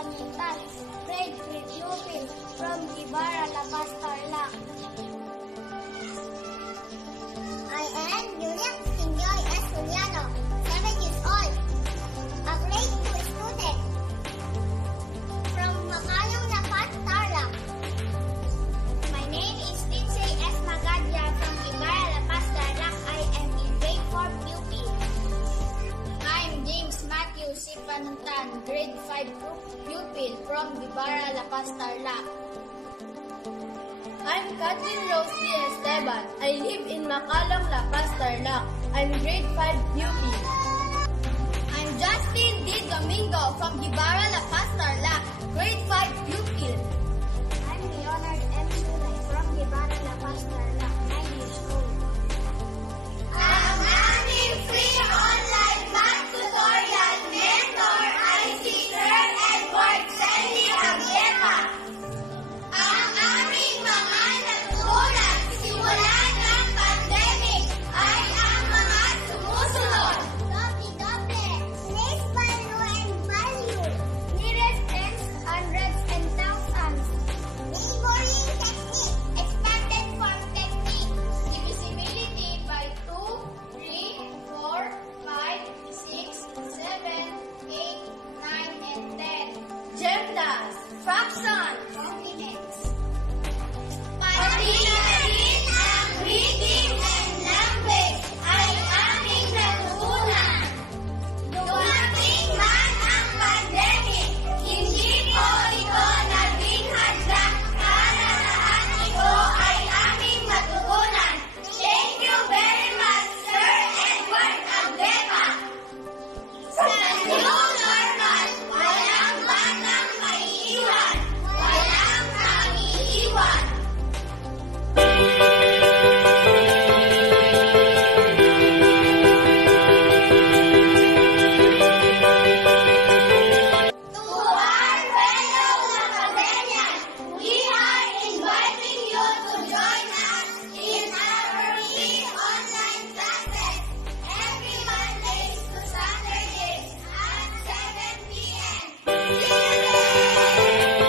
Panuntan, grade 3 pupil from Ibarra, La Paz, Tarlac. I am Juliet Sinjoy S. Juliano, 7 years old, a grade 2 student from Macalong, La Paz, Tarlac. My name is Lindsay S. Magadia from Ibarra, La Paz, Tarlac. I am in grade 4 pupil. I'm James Matthew C. Panuntan, grade 5 pupil from Ibarra, La Paz, Tarlac. I'm Catherine Rose D. Esteban. I live in Macalong, La Paz, Tarlac. I'm grade 5 pupil. I'm Justin D. Domingo from Ibarra, La Paz, Tarlac, grade 5 pupil. I'm Leonard M. Tulay from Ibarra, La Paz, Tarlac, 9 years old. Ang aming free online math tutorial mentor ay si Sir Edward Sandy Aguera. Ang aming mga natutunan simula ng pandemic ay ang mga sumusunod. Doble-doble, place value and value, nearest tens, hundreds, and thousands. Neighboring technique, expanded form technique, divisibility by 2, 3, 4, 5, 6, 7, 8, 9, and 10. Gemdas, fractions, Complements. Pati